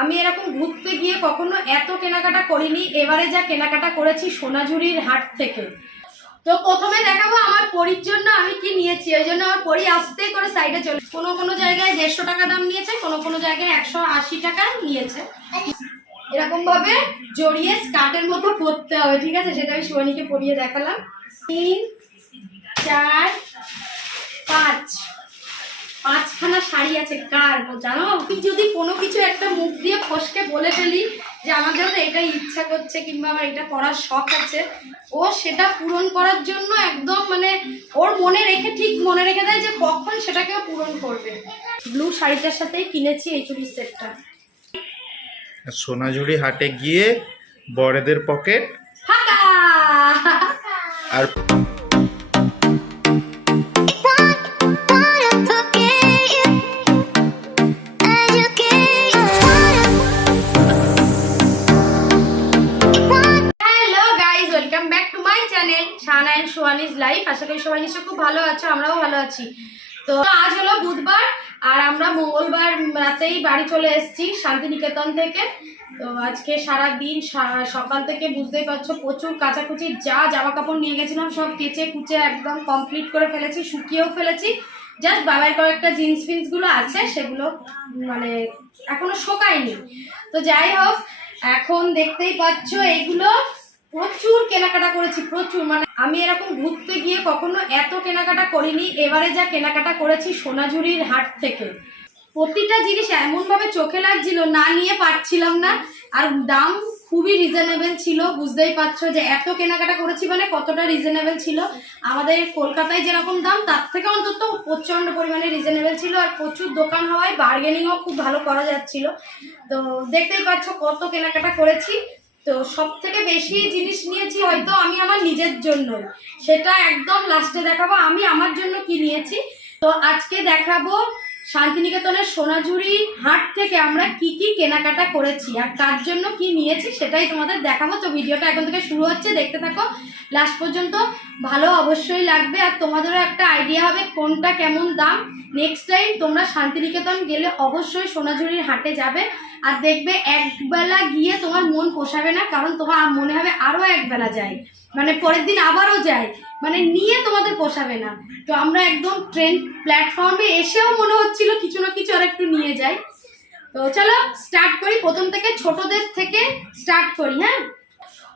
আমি এরকম ঘুরতে গিয়ে কখনো এত কেনাকাটা করিনি, এবারে যা কেনাকাটা করেছি সোনাঝুরির হাট থেকে। তো প্রথমে দেখাবো আমার পরির জন্য আমি কি নিয়েছি ওই জন্য আমার পরি আসতে করে সাইডে চলে কোনো কোনো জায়গায় দেড়শো টাকা দাম নিয়েছে, কোনো কোনো জায়গায় একশো আশি টাকা নিয়েছে। এরকম ভাবে জড়িয়ে স্কার্টের মতো পরতে হবে, ঠিক আছে? সেটা আমি শিবানীকে পরিয়ে দেখালাম। তিন, চার, পাঁচ। পাঁচখানা শাড়ি আছে কার জানো? আমি যদি কোনো কিছু একটা মুখ দিয়ে ফসকে বলে ফেলি যে আমাদেরও তো এটাই ইচ্ছা করছে কিংবা আমার এটা পড়ার শখ আছে ও সেটা পূরণ করার জন্য একদম মানে ওর মনে রেখে ঠিক মনে রেখে দেয় যে কখন সেটাকে পূরণ করবে। ব্লু শাড়িটার সাথেই কিনেছি এই চুড়ির সেটটা। সোনাঝুরি হাটে গিয়ে বড়দের পকেট আর লাইফ আশা করি সবাই নিশ্চয়ই খুব ভালো আছো, আমরাও ভালো আছি। তো আজ হলো বুধবার, আর আমরা মঙ্গলবার রাতেই বাড়ি চলে এসেছি শান্তিনিকেতন থেকে। তো আজকে সারা দিন সকাল থেকে বুঝতেই পারছ, প্রচুর কাচাকুচি, যা জামা কাপড় নিয়ে গেছিলাম, সব কেচে কুচে একদম কমপ্লিট করে ফেলেছি, শুকিয়েও ফেলেছি। জাস্ট বাবার কয়েকটা জিন্স ফিন্সগুলো আছে, সেগুলো মানে এখনও শোকায়নি। তো যাই হোক, এখন দেখতেই পাচ্ছ এইগুলো। প্রচুর কেনাকাটা করেছি, প্রচুর। মানে আমি এরকম ঘুরতে গিয়ে কখনো এত কেনাকাটা করিনি, এবারে যা কেনাকাটা করেছি সোনাঝুরির হাট থেকে। প্রতিটা জিনিস এমনভাবে চোখে লাগছিল, না নিয়ে পারছিলাম না। আর দাম খুবই রিজনেবল ছিল, বুঝতেই পারছ যে এত কেনাকাটা করেছি মানে কতটা রিজনেবল ছিল। আমাদের কলকাতায় যেরকম দাম, তার থেকে অন্তত প্রচণ্ড পরিমাণে রিজনেবল ছিল। আর প্রচুর দোকান হওয়ায় বার্গেনিংও খুব ভালো করা যাচ্ছিল। তো দেখতেই পাচ্ছ কত কেনাকাটা করেছি। তো সব থেকে বেশি জিনিস নিয়েছি হয়তো আমি আমার নিজের জন্য সেটা একদম লাস্টে দেখাবো। আমি আমার জন্য কি নিয়েছি? তো আজকে দেখাবো শান্তিনিকেতনের সোনাঝুরি হাট থেকে আমরা কি কি কেনাকাটা করেছি আর তার জন্য কি নিয়েছি সেটাই তোমাদের দেখাবো। তো ভিডিওটা এখন থেকে শুরু হচ্ছে, দেখতে থাকো। লাস্ট পর্যন্ত ভালো অবশ্যই লাগবে আর তোমাদেরও একটা আইডিয়া হবে কোনটা কেমন দাম। নেক্সট টাইম তোমরা শান্তিনিকেতন গেলে অবশ্যই সোনাঝুরির হাটে যাবে। আর দেখবে একবেলা গিয়ে তোমার মন পোষাবে না, কারণ তোমার মনে হবে আরও একবেলা যায় মানে পরের দিন আবারও যায় মানে নিয়ে তোমাদের পোষাবে না। তো আমরা একদম ট্রেন প্ল্যাটফর্মে এসেও মনে হচ্ছিল কিছু না কিছু আর একটু নিয়ে যাই। তো চলো স্টার্ট করি। প্রথম থেকে ছোটদের থেকে স্টার্ট করি হ্যাঁ?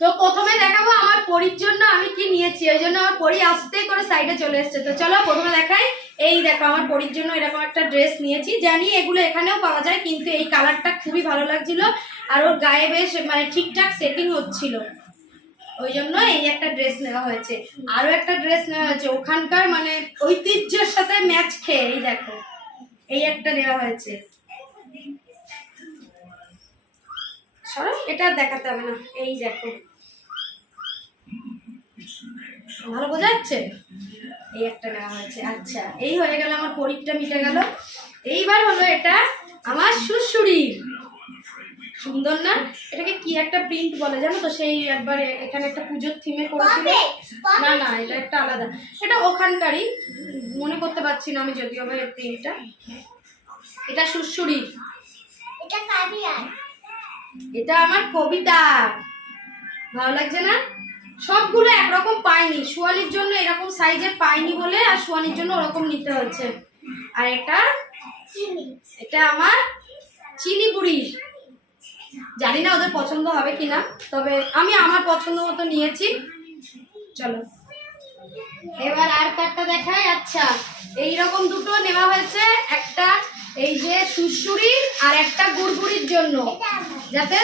তো প্রথমে দেখাবো আমার পরির জন্য আমি কি নিয়েছি। ওই জন্য আমার পরি আসতেই করে সাইডে চলে এসছে। তো চলো প্রথমে দেখাই। এই দেখো, আমার পরির জন্য এরকম একটা ড্রেস নিয়েছি। জানি এগুলো এখানেও পাওয়া যায়, কিন্তু এই কালারটা খুবই ভালো লাগছিল আর ওর গায়ে বেশ মানে ঠিকঠাক সেটিং হচ্ছিল। ওই জন্য এই একটা ড্রেস নেওয়া হয়েছে। আরও একটা ড্রেস নেওয়া হয়েছে। ওখানকার মানে ঐতিহ্যের সাথে ম্যাচ খেয়ে, এই দেখো। এই একটা নেওয়া হয়েছে। সরো, এটা দেখাতে হবে না। এই দেখো। ভালো বোঝা যাচ্ছে? এই একটা নেওয়া হয়েছে আচ্ছা এই হয়ে গেল আমার পরীক্ষা মিটে গেল। এইবার হলো এটা আমার শ্বশুরির সুন্দর না? এটাকে কি একটা প্রিন্ট বলে জানো তো? সেই একবার এখানে একটা পুজোর থিমে করেছিল। না না এটা একটা আলাদা। এটা ওখানকারই মনে করতে পারছি না আমি যদিও ভাই প্রিন্টটা এটা শ্বশুরির এটা আমার কবিতা। ভালো লাগছে না? সবগুলো একরকম পাইনি সোয়ালির জন্য এরকম সাইজের পাইনি বলে আর সোয়ালির জন্য ওরকম নিতে হচ্ছে। আর এটা? এটা আমার চিনি বুড়ি। জানি না ওদের পছন্দ হবে কিনা তবে আমি আমার পছন্দ মতো নিয়েছি। চলো। এবার আর কার্ডটা দেখাই। আচ্ছা এই রকম দুটো নেওয়া হয়েছে। একটা এই যে সুশুরির আর একটা গুড়গুড়ির জন্য। যাতে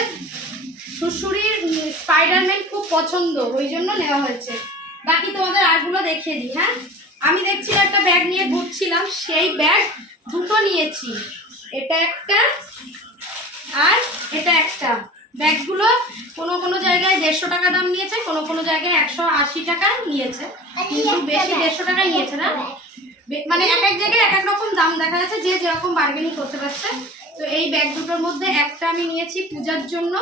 সুশুরির স্পাইডারম্যান খুব পছন্দ, ওই জন্য নেওয়া হয়েছে। বাকি তোমাদের আরগুলো দেখিয়ে দিই হ্যাঁ? আমি দেখছি একটা ব্যাগ নিয়ে ঘুরছিলাম, সেই ব্যাগ দুটো নিয়েছি। এটা একটা আর এটা একটা। ব্যাগগুলো কোনো কোনো জায়গায় দেড়শো টাকা দাম নিয়েছে, কোনো কোনো জায়গায় একশো আশি টাকা নিয়েছে। কিন্তু বেশি দেড়শো টাকাই নিয়েছে না। মানে এক এক জায়গায় এক এক রকম দাম দেখা যাচ্ছে, যে যেরকম বার্গেনিং করতে পারছে। তো এই ব্যাগ দুটোর মধ্যে একটা আমি নিয়েছি পূজার জন্য।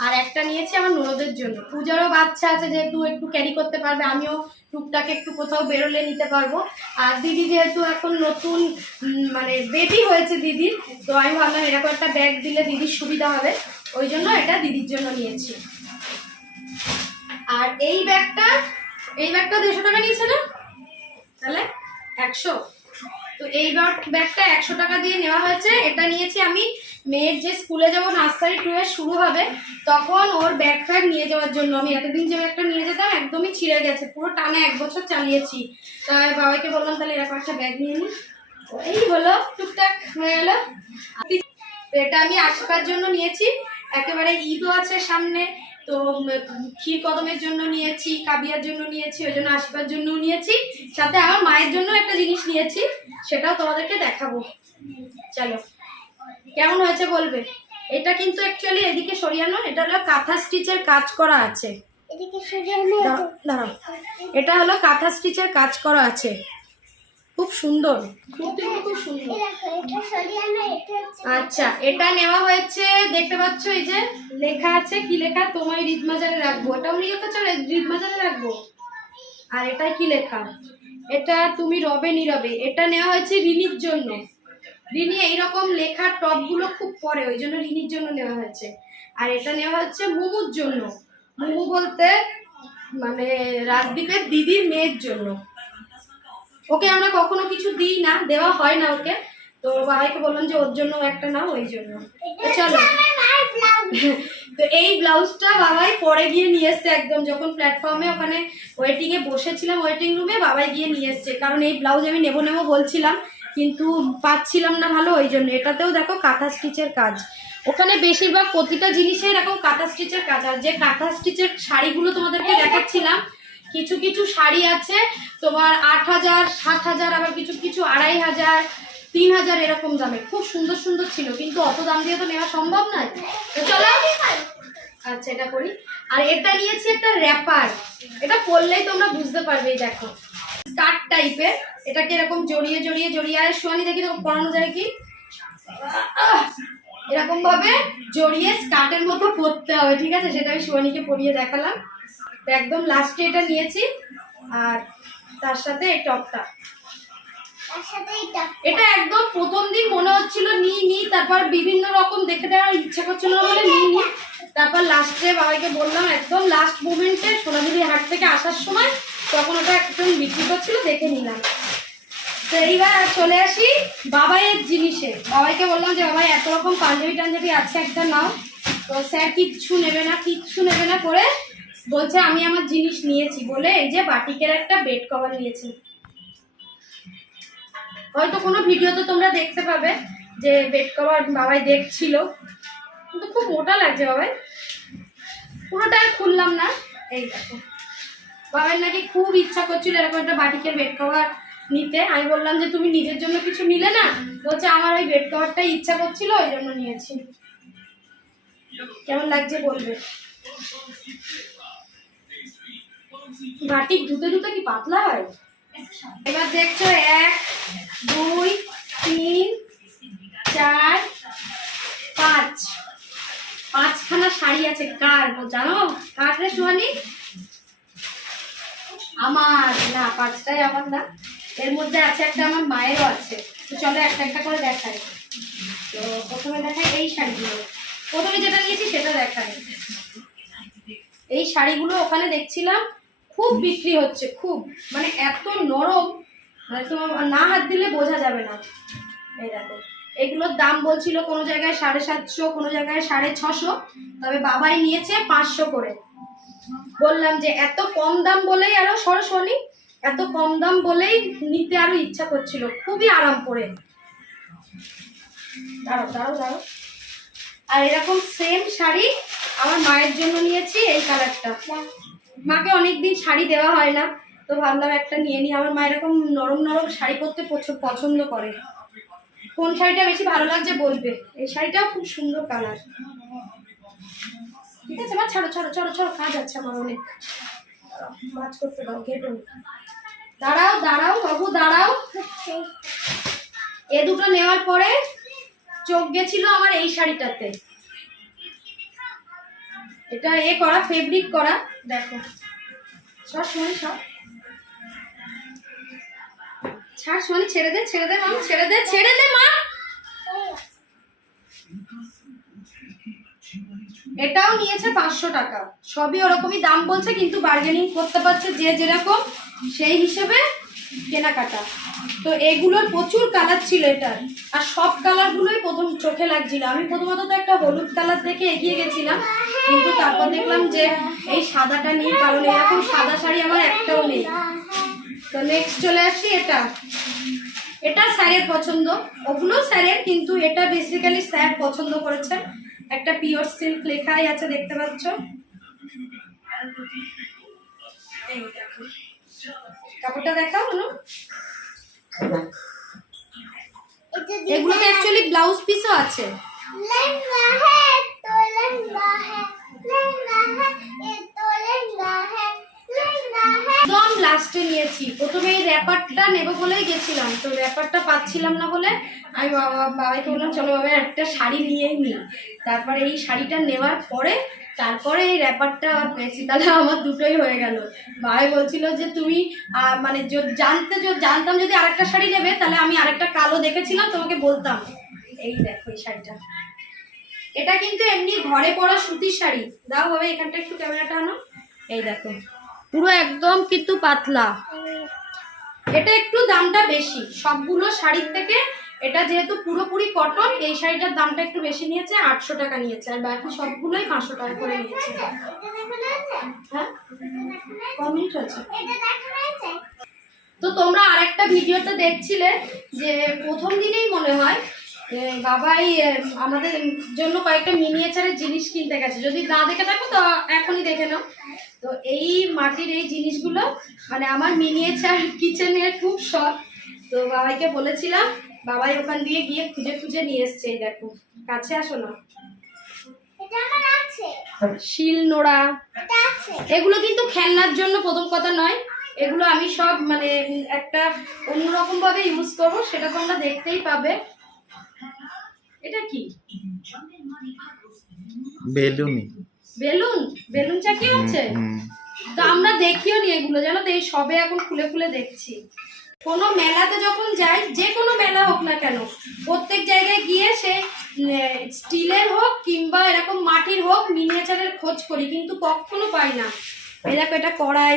আর একটা নিয়েছি আমার ননদের জন্য। পূজারও বাচ্চা আছে, যেহেতু একটু ক্যারি করতে পারবে, আমিও টুকটাক একটু কোথাও বেরোলে নিতে পারব। আর দিদি যেহেতু এখন নতুন মানে বেবি হয়েছে দিদির তো আমি ভাবলাম এরকম একটা ব্যাগ দিলে দিদির সুবিধা হবে। ওই জন্য এটা দিদির জন্য নিয়েছি। আর এই ব্যাগটা এই ব্যাগটা দেড়শো টাকা নিয়েছে না? তাহলে একশো। তো এই ব্যাগ- ব্যাগটা একশো টাকা দিয়ে নেওয়া হয়েছে। এটা নিয়েছি আমি মেয়ের যে স্কুলে যাব নার্সারি টু এর শুরু হবে, তখন ওর ব্যাগ ফ্যাগ নিয়ে যাওয়ার জন্য। আমি এতদিন যে ব্যাগটা নিয়ে যেতাম, একদমই ছিঁড়ে গেছে। পুরো টানা এক বছর চালিয়েছি। তাই বাবাকে বললাম, তাহলে এরকম একটা ব্যাগ নিয়ে তো এই হলো, টুকটাক হয়ে গেলো। এটা আমি আশীর্বাদ জন্য নিয়েছি। একেবারে ঈদও আছে সামনে, তো ক্ষীর কদমের জন্য নিয়েছি, কাবিয়ার জন্য নিয়েছি, ওই জন্য আশীর্বাদ জন্য নিয়েছি। সাথে আমার মায়ের জন্য একটা জিনিস নিয়েছি, সেটাও তোমাদেরকে দেখাবো। চলো। কেমন হয়েছে বলবে? এটা কিন্তু অ্যাকচুয়ালি এদিকে সরিয়ানো এটা হলো কাঁথা স্টিচের কাজ করা আছে। দাঁড়াও, এটা হলো কাঁথা স্টিচের কাজ করা আছে। খুব সুন্দর। খুব সুন্দর। দেখো এটা সরিয়ে আনো এটা হচ্ছে আচ্ছা এটা নেওয়া হয়েছে দেখতে পাচ্ছ এই যে লেখা আছে কি লেখা? তোমায় রিদমাজারে রাখব। এটা এটাও লিখেছ রিদমাজারে রাখব? আর এটা কি লেখা? এটা তুমি রবে নীরবে। এটা নেওয়া হয়েছে রিনির জন্য। রিনি এইরকম লেখার টপগুলো খুব পরে ওই জন্য রিনির জন্য নেওয়া হয়েছে। আর এটা নেওয়া হচ্ছে মুমুর জন্য। মুমু বলতে মানে রাজদীপের দিদির মেয়ের জন্য। ওকে আমরা কখনো কিছু দিই না দেওয়া হয় না ওকে। তো বাবাইকে বললাম যে ওর জন্য একটা নাও ওই জন্য। চলো। তো এই ব্লাউজটা বাবাই পরে গিয়ে নিয়ে এসছে একদম যখন প্ল্যাটফর্মে ওখানে ওয়েটিং এ বসেছিলাম ওয়েটিং রুমে বাবাই গিয়ে নিয়ে এসছে। কারণ এই ব্লাউজ আমি নেব নেব বলছিলাম। কিন্তু পাচ্ছিলাম না ভালো, ওই জন্য। এটাতেও দেখো কাঁথা স্টিচের কাজ। ওখানে বেশিরভাগ প্রতিটা জিনিসে এরকম কাঁথা স্টিচের কাজ। আর যে কাঁথা স্টিচের শাড়িগুলো তোমাদেরকে দেখাচ্ছিলাম, কিছু কিছু শাড়ি আছে, তোমার আট হাজার, সাত হাজার, আবার কিছু কিছু আড়াই হাজার, তিন হাজার এরকম দামে। খুব সুন্দর সুন্দর ছিল, কিন্তু অত দাম দিয়ে তো নেওয়া সম্ভব নয়। চলো। আচ্ছা এটা করি। আর এটা নিয়েছি একটা র্যাপার এটা পরলেই তোমরা বুঝতে পারবে দেখো। স্কার্ট টাইপের। এটাকে এরকম জড়িয়ে জড়িয়ে জড়িয়ে, আর সোয়ানি দেখি তখন পরানো যায় কি? এরকম ভাবে জড়িয়ে স্কার্টের মতো পরতে হবে, ঠিক আছে? সেটা আমি সোয়ানিকে পরিয়ে দেখালাম। একদম লাস্টে এটা নিয়েছি, আর তার সাথে এই টপটা। এটা একদম প্রথম দিন মনে হচ্ছিল নি নি তারপর বিভিন্ন রকম দেখে দেওয়ার ইচ্ছা করছিল বলে নি নি তারপর লাস্টে বাবাইকে বললাম, একদম লাস্ট মুমেন্টে সোনাঝুরি হাট থেকে আসার সময় তখন ওটা একদম বিক্রি করছিল দেখে নিলাম। তো এইবার চলে আসি বাবাইয়ের জিনিসে। বাবাইকে বললাম যে, বাবাই, এত রকম পাঞ্জাবি টাঞ্জাবি আছে, একটা নাও। তো স্যার কিচ্ছু নেবে না, কিচ্ছু নেবে না করে বলছে, আমি আমার জিনিস নিয়েছি। বলে এই যে বাটিকের একটা বেড কভার নিয়েছি। হয়তো কোনো ভিডিওতে তোমরা দেখতে পাবে যে বেড কভার বাবাই দেখছিল। কিন্তু খুব মোটা লাগছে বাবাই। পুরোটা খুললাম না। এই দেখো। বাবার নাকি খুব ইচ্ছা করছিল এরকম একটা বাটিকের বেড কভার নিতে। আমি বললাম যে, তুমি নিজের জন্য কিছু নিলে না? বলছে, আমার ওই বেড কভারটাই ইচ্ছা করছিল, ওই জন্য নিয়েছি। কেমন লাগছে বলবে? বাটিক ধুতে ধুতে কি পাতলা হয়? এবার দেখছ, এক, দুই, তিন, চার, পাঁচ। পাঁচখানা শাড়ি আছে। কার জানো? কার রে, সোহানি? আমার, না, পাঁচটাই আমার না। এর মধ্যে আছে একটা আমার মায়েরও আছে। তো চলো একটা একটা করে দেখাই। তো প্রথমে দেখাই এই শাড়িগুলো। প্রথমে যেটা নিয়েছি সেটা দেখাই। এই শাড়িগুলো ওখানে দেখছিলাম, খুব বিক্রি হচ্ছে, খুব। মানে এত নরম মানে তোমার না হাত দিলে বোঝা যাবে না। এই দেখো, এগুলোর দাম বলছিল কোনো জায়গায় সাড়ে সাতশো, কোনো জায়গায় সাড়ে ছশো, তবে বাবাই নিয়েছে পাঁচশো করে। বললাম যে এত কম দাম বলেই আরও সরসনি এত কম দাম বলেই নিতে আরও ইচ্ছা করছিল, খুবই আরাম করে। দাঁড়াও দাঁড়াও দাঁড়াও। আর এরকম সেম শাড়ি আমার মায়ের জন্য নিয়েছি এই কালারটা মাকে অনেকদিন শাড়ি দেওয়া হয় না, তো ভাবলাম একটা নিয়ে নিই। আমার মা এরকম নরম নরম শাড়ি পরতে প্রচুর পছন্দ করে। কোন শাড়িটা বেশি ভালো লাগছে বলবে? এই শাড়িটাও খুব সুন্দর কালার ঠিক আছে, মা, ছাড়ো ছাড়ো ছাড়ো ছাড়ো, কাজ আছে আমার অনেক। মাছ করতে দাও ঘেটো দাঁড়াও দাঁড়াও, বাবু, দাঁড়াও। এ দুটো নেওয়ার পরে চোখ গেছিল আমার এই শাড়িটাতে। এটা এ করা ফেব্রিক করা, দেখো। সব শোনি সব ছাড় শোনি ছেড়ে দে ছেড়ে দে, মা, ছেড়ে দে ছেড়ে দে, মা। এটাও নিয়েছে পাঁচশো টাকা। সবই ওরকমই দাম বলছে, কিন্তু বার্গেনিং করতে পারছে যে যেরকম, সেই হিসেবে কেনাকাটা। তো এগুলোর প্রচুর কালার ছিল এটার। আর সব কালারগুলোই প্রথম চোখে লাগছিল। আমি প্রথমত তো একটা হলুদ কালার দেখে এগিয়ে গেছিলাম, কিন্তু তারপর দেখলাম যে এই সাদাটা নেই, কারণ এরকম সাদা শাড়ি আমার একটাও নেই। তো নেক্সট চলে আসি এটা। এটা স্যারের পছন্দ। ওগুলো স্যারের, কিন্তু এটা বেসিক্যালি স্যার পছন্দ করেছে। একটা পিওর সিল্ক লেখাই আছে, দেখতে পাচ্ছ? দেখো। কাপড়টা দেখাও হলো এগুলোতে অ্যাকচুয়ালি ব্লাউজ পিসও আছে। লাস্টে নিয়েছি। প্রথমে এই র্যাপারটা নেব বলেই গেছিলাম, তো র্যাপারটা পাচ্ছিলাম না বলে আমি বাবা, বাবাকে বললাম, চলো বাবা, একটা শাড়ি নিয়েই নিই তারপরে এই শাড়িটা নেওয়ার পরে, তারপরে এই র্যাপারটা পেয়েছি। তাহলে আমার দুটোই হয়ে গেল। বাবাই বলছিল যে, তুমি মানে জানতে জানতাম যদি আরেকটা শাড়ি নেবে, তাহলে আমি আরেকটা কালো দেখেছিলাম, তোমাকে বলতাম। এই দেখো এই শাড়িটা। এটা কিন্তু এমনি ঘরে পরা সুতির শাড়ি। দাও বাবা, এখানটা একটু ক্যামেরাটা আনো। এই দেখো। পুরো একদম কিন্তু পাতলা। এটা একটু দামটা বেশি। সবগুলো শাড়ির থেকে এটা যেহেতু পুরোপুরি কটন এই শাড়িটার দামটা একটু বেশি নিয়েছে, আটশো টাকা নিয়েছে, আর বাকি সবগুলোই পাঁচশো টাকা করে নিয়েছে। হ্যাঁ? তো তোমরা আরেকটা ভিডিওতে দেখছিলে যে প্রথম দিনেই মনে হয় বাবাই আমাদের জন্য কয়েকটা মিনিয়েচারের জিনিস কিনতে গেছে। যদি না দেখে থাকো, তো এখনই দেখে নাও। তো এই মাটির এই জিনিসগুলো মানে আমার মিনিয়েচার কিচেনের খুব শখ। তো বাবাইকে বলেছিলাম বাবাই ওখান দিয়ে গিয়ে খুঁজে খুঁজে নিয়ে এসছে এই দেখো কাছে আসো না। এটা আমার আছে। শিল নোড়া। এগুলো কিন্তু খেলনার জন্য প্রথম কথা নয় এগুলো আমি সব মানে একটা অন্যরকম ভাবে ইউজ করব সেটা তোমরা দেখতেই পাবে। এটা কি? বেলুনি। বেলুন? বেলুন চাকি আছে? তো আমরা দেখিও নি এগুলো জানো তো এই সবে এখন খুলে খুলে দেখছি। কোনো মেলাতে যখন যাই যে কোনো মেলা হোক না কেন প্রত্যেক জায়গায় গিয়ে সে স্টিলের হোক কিংবা এরকম মাটির হোক মিনিয়েচারের খোঁজ করি কিন্তু কখনো পাই না। দেখো এটা কড়াই।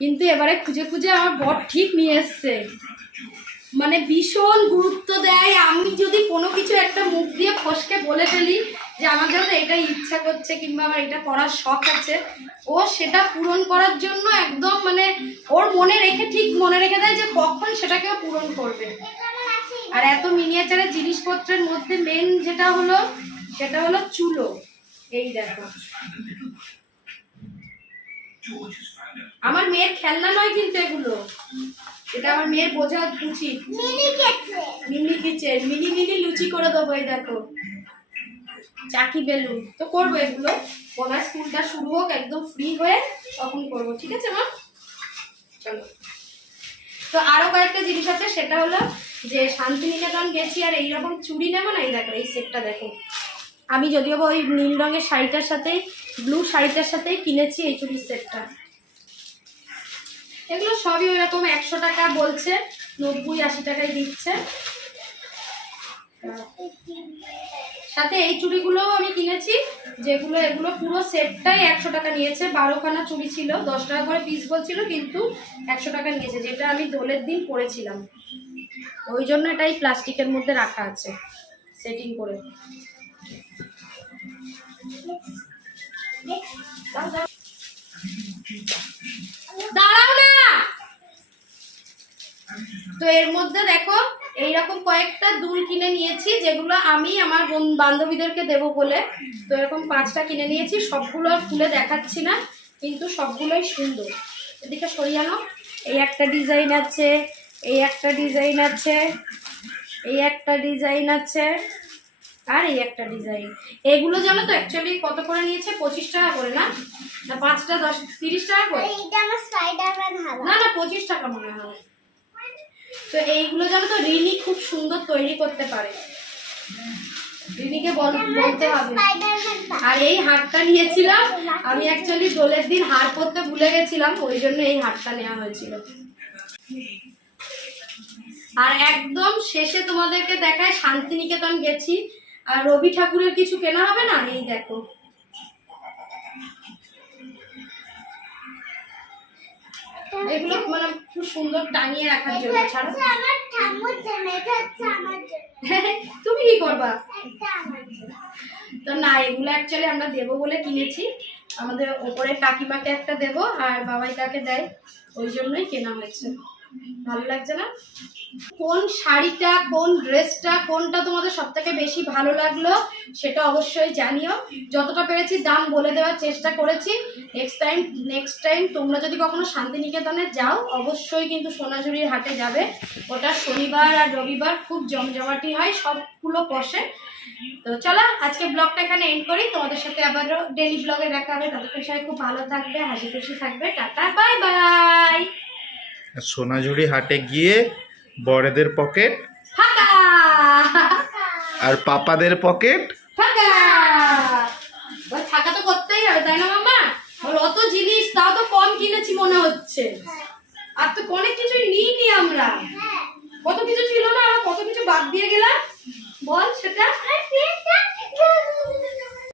কিন্তু এবারে খুঁজে খুঁজে আমার বর ঠিক নিয়ে এসছে। মানে ভীষণ গুরুত্ব দেয় আমি যদি কোনো কিছু একটা মুখ দিয়ে ফসকে বলে ফেলি যে আমার জন্য এটা ইচ্ছা করছে কিংবা আমার এটা করার শখ আছে। ও সেটা পূরণ করার জন্য একদম মানে ওর মনে রেখে ঠিক মনে রেখে দেয় যে কখন সেটাকে পূরণ করবে। আর এত মিনিয়েচারের জিনিসপত্রের মধ্যে মেন যেটা হলো, সেটা হলো চুলো। এই দেখো। আমার মেয়ের খেলনা নয় কিন্তু এগুলো। এটা আমার মেয়ের বোঝা উচিত মিনি কিচেন মিনি মিনি লুচি করে দেবো এই দেখো। চাকি বেলুন। তো করব এগুলো। ওনার স্কুলটা শুরু হোক একদম ফ্রি হয়ে তখন করব ঠিক আছে মা? চলো। তো আরও কয়েকটা জিনিস আছে সেটা হলো যে শান্তিনিকেতন গেছি আর এইরকম চুড়ি নেব না? এই দেখো এই সেটটা দেখো। আমি যদিও ওই নীল রঙের শাড়িটার সাথে ব্লু শাড়িটার সাথেই কিনেছি এই চুড়ির সেটটা। এগুলো সবই ওইরকম একশো টাকা বলছে, নব্বই, আশি টাকায় দিচ্ছে। সাথে এই চুড়িগুলোও আমি কিনেছি, যেগুলো, এগুলো পুরো সেটটাই একশো টাকা নিয়েছে। বারোখানা চুড়ি ছিল, দশ টাকা করে পিস বলছিল, কিন্তু একশো টাকা নিয়েছে, যেটা আমি দোলের দিন পরেছিলাম। ওই জন্য এটাই প্লাস্টিকের মধ্যে রাখা আছে সেটিং করে। দাঁড়াও না! তো এর মধ্যে দেখো এইরকম কয়েকটা দুল কিনে নিয়েছি যেগুলো আমি আমার বন- বান্ধবীদেরকে দেবো বলে। তো এরকম পাঁচটা কিনে নিয়েছি সবগুলো আর খুলে দেখাচ্ছি না কিন্তু সবগুলোই সুন্দর। এদিকে সরিয়ানো এই একটা ডিজাইন আছে এই একটা ডিজাইন আছে এই একটা ডিজাইন আছে আর এই একটা ডিজাইন। এগুলো জানো তো অ্যাকচুয়ালি কত করে নিয়েছে? পঁচিশ টাকা করে না? না পাঁচটা দশ তিরিশ টাকা করে? না না পঁচিশ টাকা মনে হয়। তো এইগুলো জানো তো রিনি খুব সুন্দর তৈরি করতে পারে। রিনিকে বলতে হবে। আর এই হারটা নিয়েছিলাম। আমি অ্যাকচুয়ালি দোলের দিন হার পরতে ভুলে গেছিলাম ওই জন্য এই হারটা নেওয়া হয়েছিল। আর একদম শেষে তোমাদেরকে দেখায় শান্তিনিকেতন গেছি। আর রবি ঠাকুরের কিছু কেনা হবে না? এই দেখো। এগুলো মানে খুব সুন্দর টাঙিয়ে রাখার জন্য ছাড়ো। আমার ঠাম্মুর জন্য এটা হচ্ছে আমার জন্য। তুমি কি করবা? তো না এগুলো অ্যাকচুয়ালি আমরা দেবো বলে কিনেছি। আমাদের ওপরে কাকিমাকে একটা দেবো আর বাবাই কাকে দেয়। ওই জন্যই কেনা হয়েছে। ভালো লাগছে না? কোন শাড়িটা, কোন ড্রেসটা, কোনটা তোমাদের সব থেকে বেশি ভালো লাগল সেটা অবশ্যই জানিও। যতটা পেরেছি দাম বলে দেওয়ার চেষ্টা করেছি। নেক্সট টাইম নেক্সট টাইম তোমরা যদি কখনো শান্তিনিকেতনে যাও, অবশ্যই কিন্তু সোনাঝুরির হাটে যাবে। ওটা শনিবার আর রবিবার খুব জমজমাটি হয়, সবগুলো বসে। তো চলো, আজকে ব্লগটা এখানে এন্ড করি। তোমাদের সাথে আবারও ডেলি ব্লগে দেখা হবে। ততক্ষণ সবাই খুব ভালো থাকবে, হাসি খুশি থাকবে। টাটা বাই বাই সোনাঝুরি হাটে গিয়ে বড়দের পকেট আর পাপাদের পকেট ওই তো করতেই হবে তাই না মামা? অত জিনিস তাও তো কম কিনেছি মনে হচ্ছে। আর তো অনেক কিছুই নিইনি আমরা। কত কিছু ছিল না আমরা কত কিছু বাদ দিয়ে গেলাম? বল সেটা।